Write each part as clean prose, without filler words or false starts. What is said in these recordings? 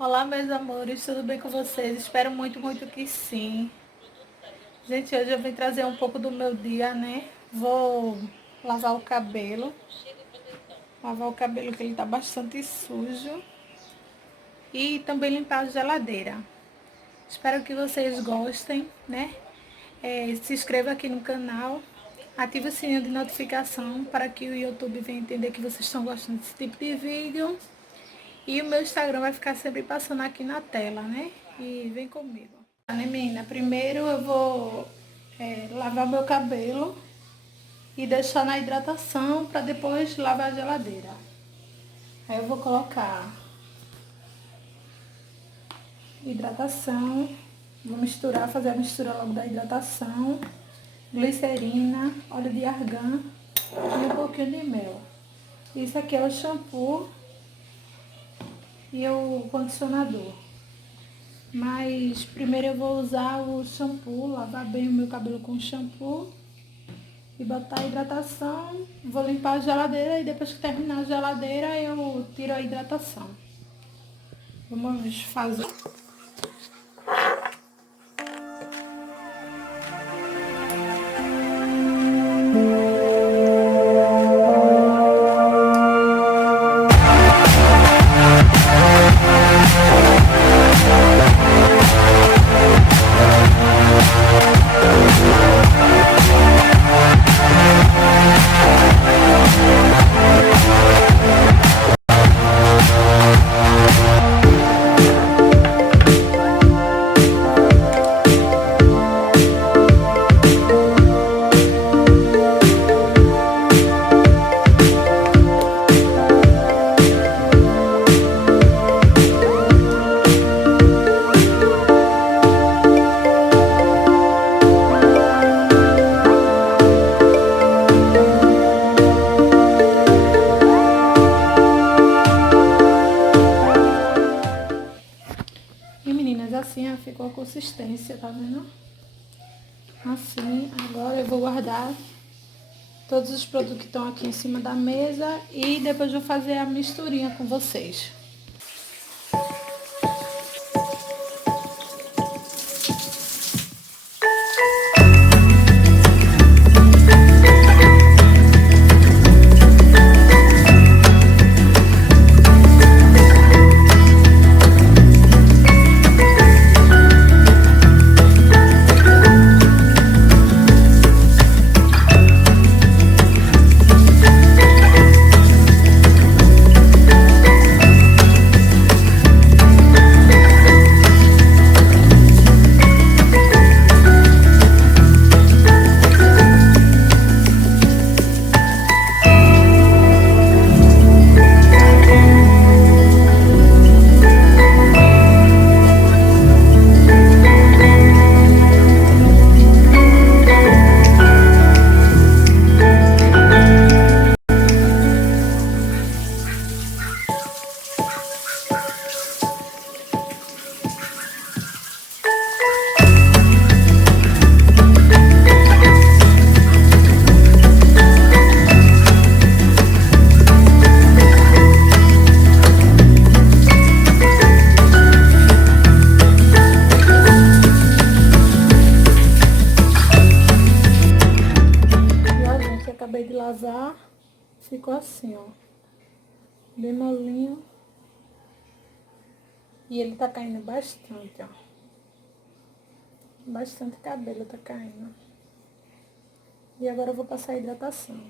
Olá, meus amores, tudo bem com vocês? Espero muito, muito que sim. Gente, hoje eu vim trazer um pouco do meu dia, né? Vou lavar o cabelo. Lavar o cabelo que ele tá bastante sujo. E também limpar a geladeira. Espero que vocês gostem, né? Se inscreva aqui no canal. Ative o sininho de notificação para que o YouTube venha entender que vocês estão gostando desse tipo de vídeo. E o meu Instagram vai ficar sempre passando aqui na tela, né? E vem comigo. Né, menina? Primeiro eu vou lavar meu cabelo e deixar na hidratação para depois lavar a geladeira. Aí eu vou colocar hidratação, vou misturar, fazer a mistura logo da hidratação, glicerina, óleo de argan e um pouquinho de mel. Isso aqui é o shampoo e o condicionador. Mas primeiro eu vou usar o shampoo, lavar bem o meu cabelo com shampoo e botar a hidratação. Vou limpar a geladeira e depois que terminar a geladeira eu tiro a hidratação. Vamos fazer. E meninas, assim ficou a consistência, tá vendo? Assim, agora eu vou guardar todos os produtos que estão aqui em cima da mesa e depois vou fazer a misturinha com vocês. Acabei de lavar, ficou assim, ó, bem molinho. E ele tá caindo bastante, ó. Bastante cabelo tá caindo. E agora eu vou passar a hidratação.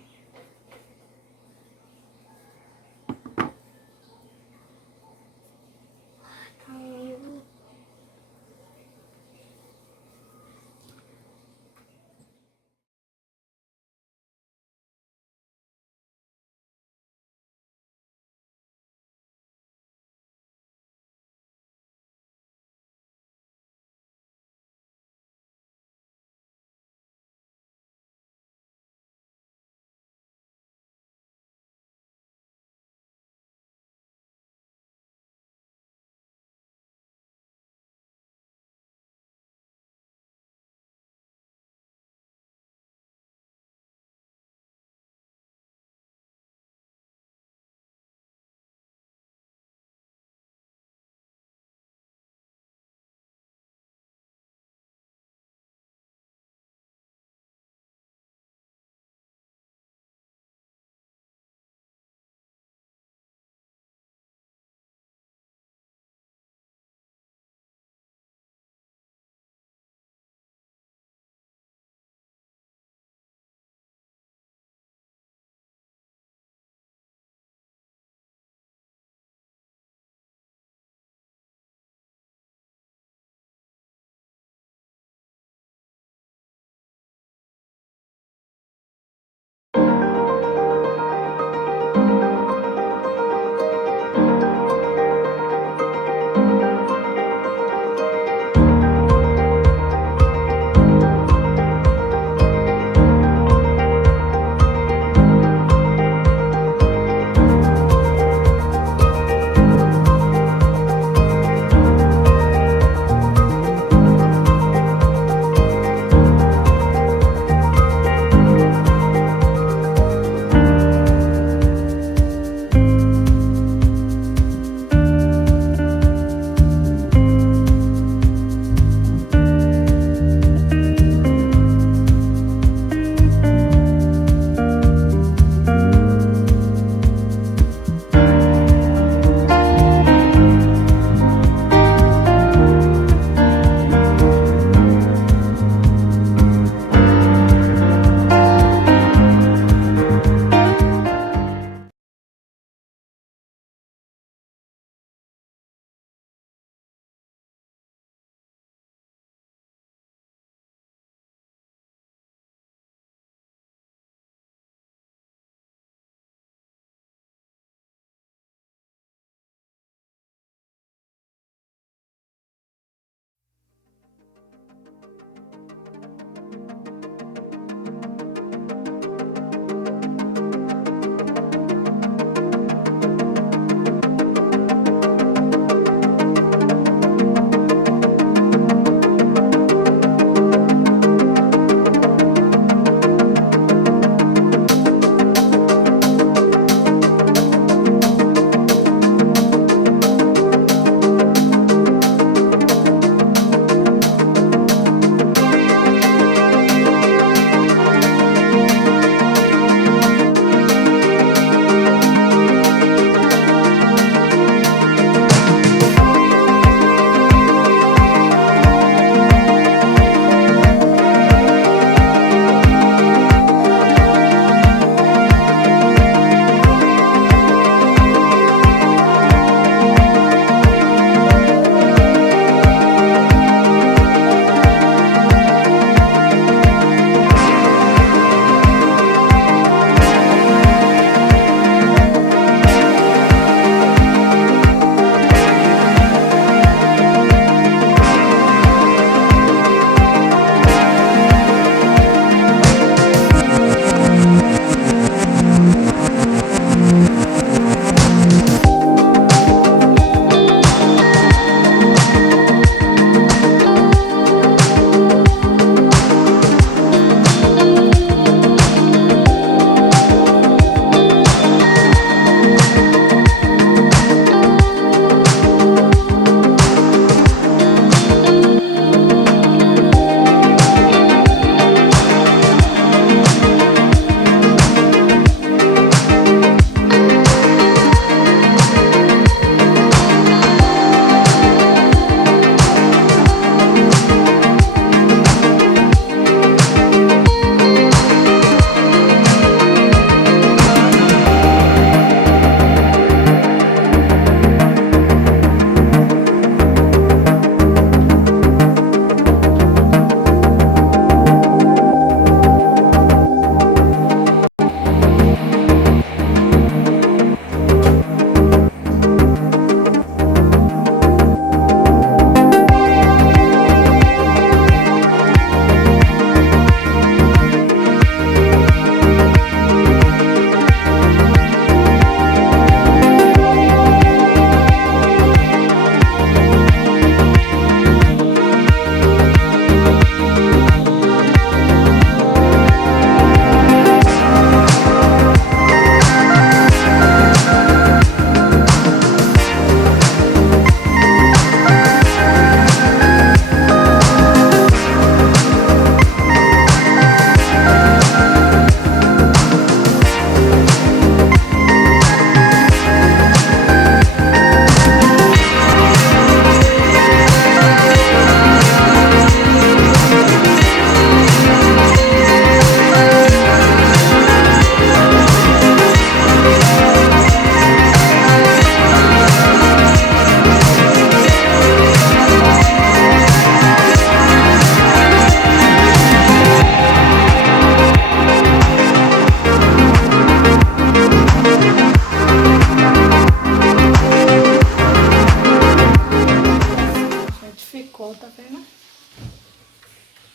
sol, tá vendo?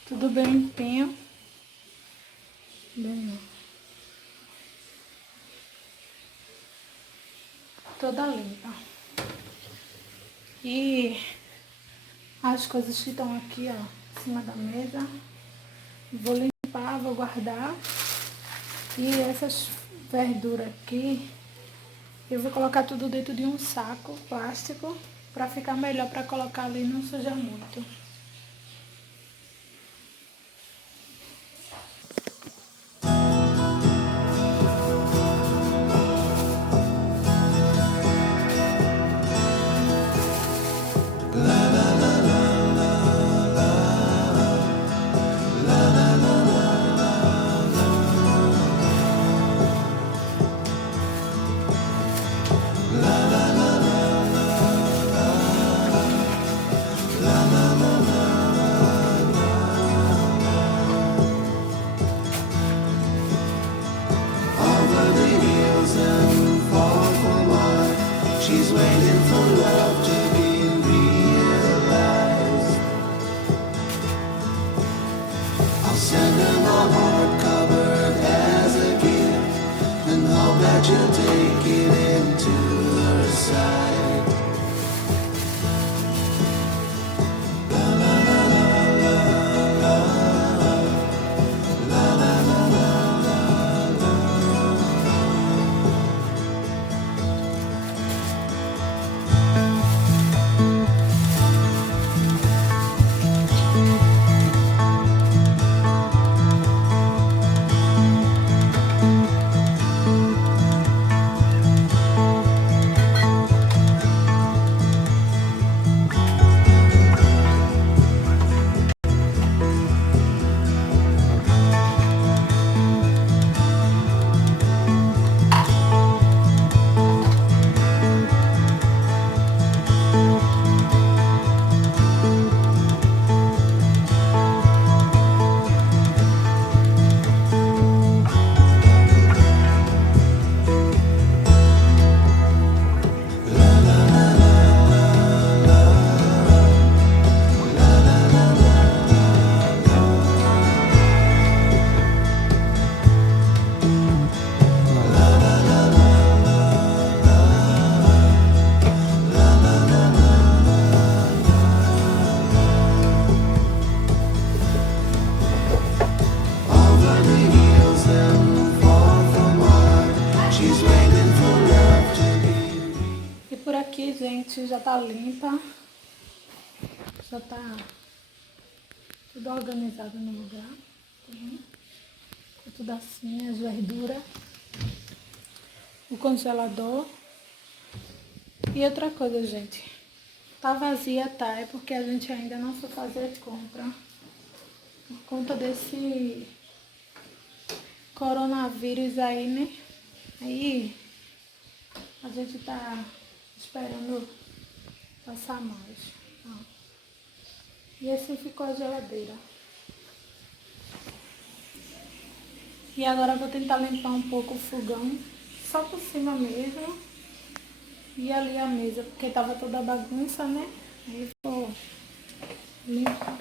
Tudo bem limpinho. Bem, toda limpa. E as coisas que estão aqui, ó, em cima da mesa, vou limpar, vou guardar. E essas verduras aqui, eu vou colocar tudo dentro de um saco plástico para ficar melhor para colocar ali e não sujar muito. She's waiting for love to be realized. I'll send her my heart covered as a gift, and hope that you'll take it into her side. La la la la la la la la la la. Gente, já tá limpa, já tá tudo organizado no lugar, tudo assim, as verduras, o congelador. E outra coisa, gente, tá vazia, tá, é porque a gente ainda não foi fazer compra, por conta desse coronavírus aí, né, aí a gente tá esperando passar mais. Ó. E assim ficou a geladeira. E agora eu vou tentar limpar um pouco o fogão, só por cima mesmo. E ali a mesa, porque tava toda bagunça, né? Aí vou limpar.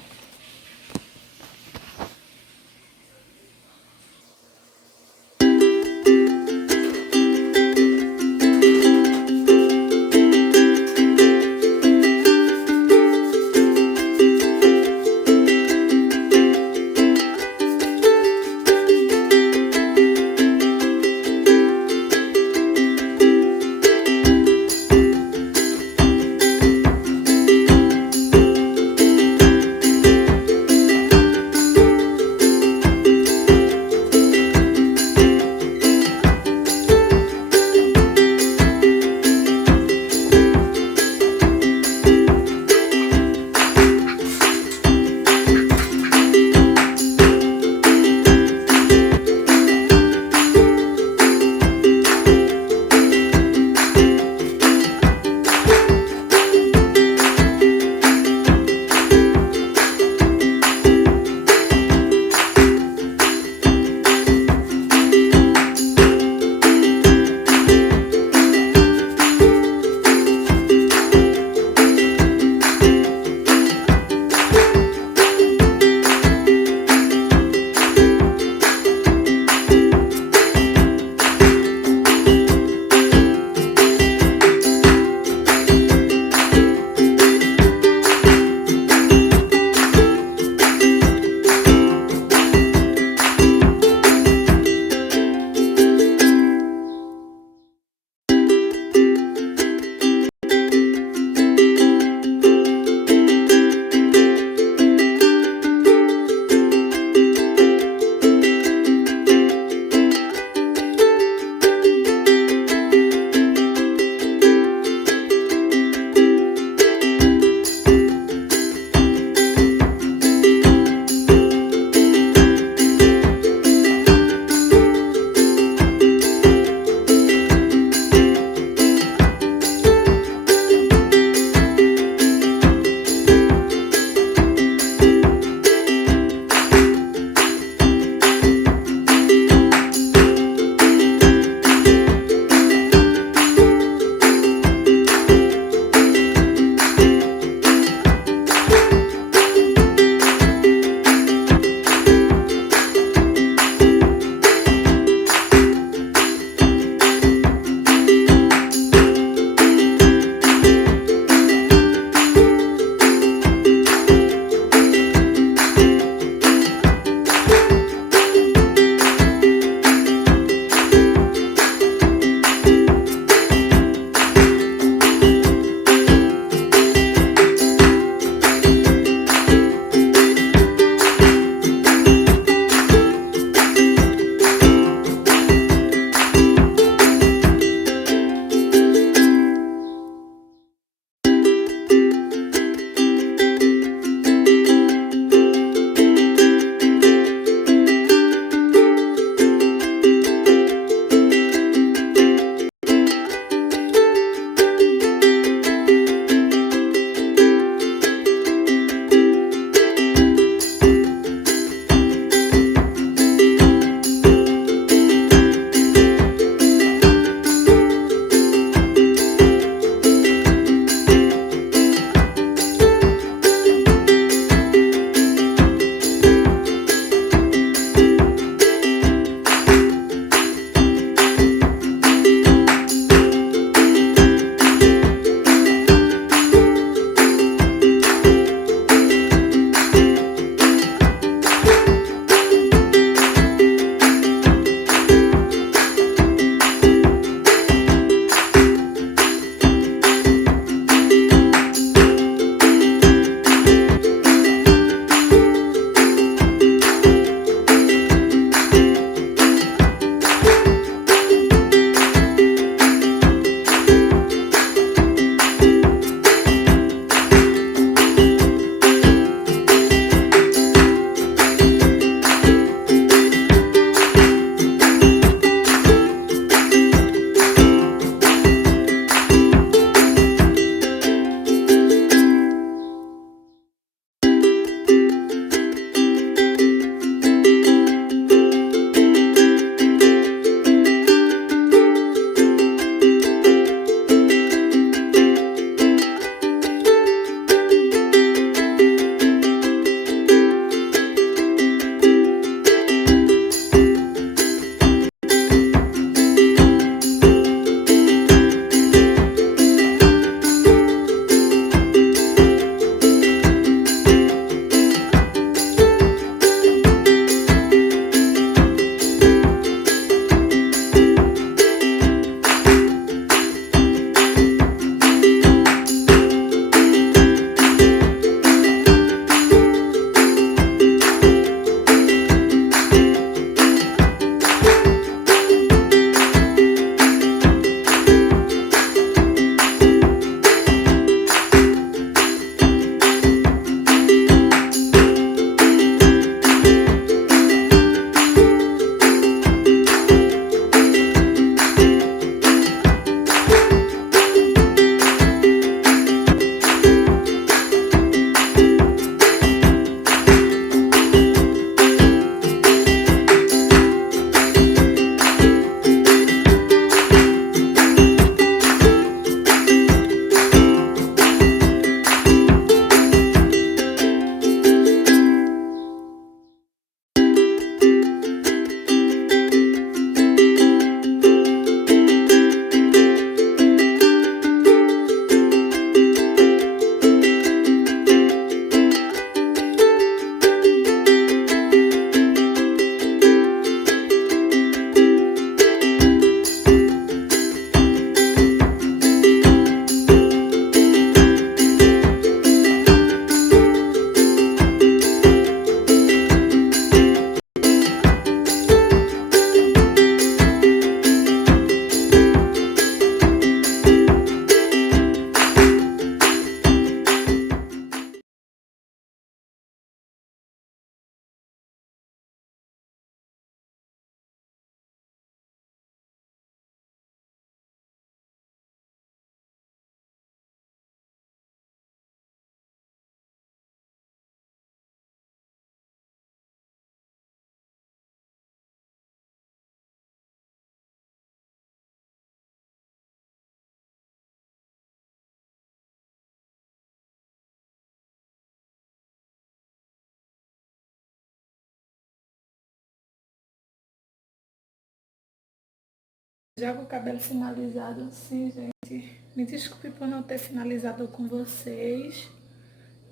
Já com o cabelo finalizado, sim, gente. Me desculpe por não ter finalizado com vocês.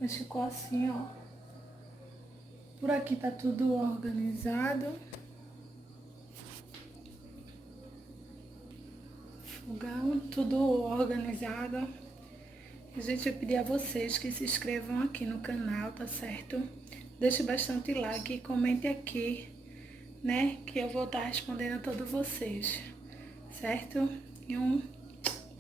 Mas ficou assim, ó. Por aqui tá tudo organizado. Fogão, tudo organizado. Gente, eu pedi a vocês que se inscrevam aqui no canal, tá certo? Deixe bastante like e comente aqui, né? Que eu vou estar respondendo a todos vocês, certo? E um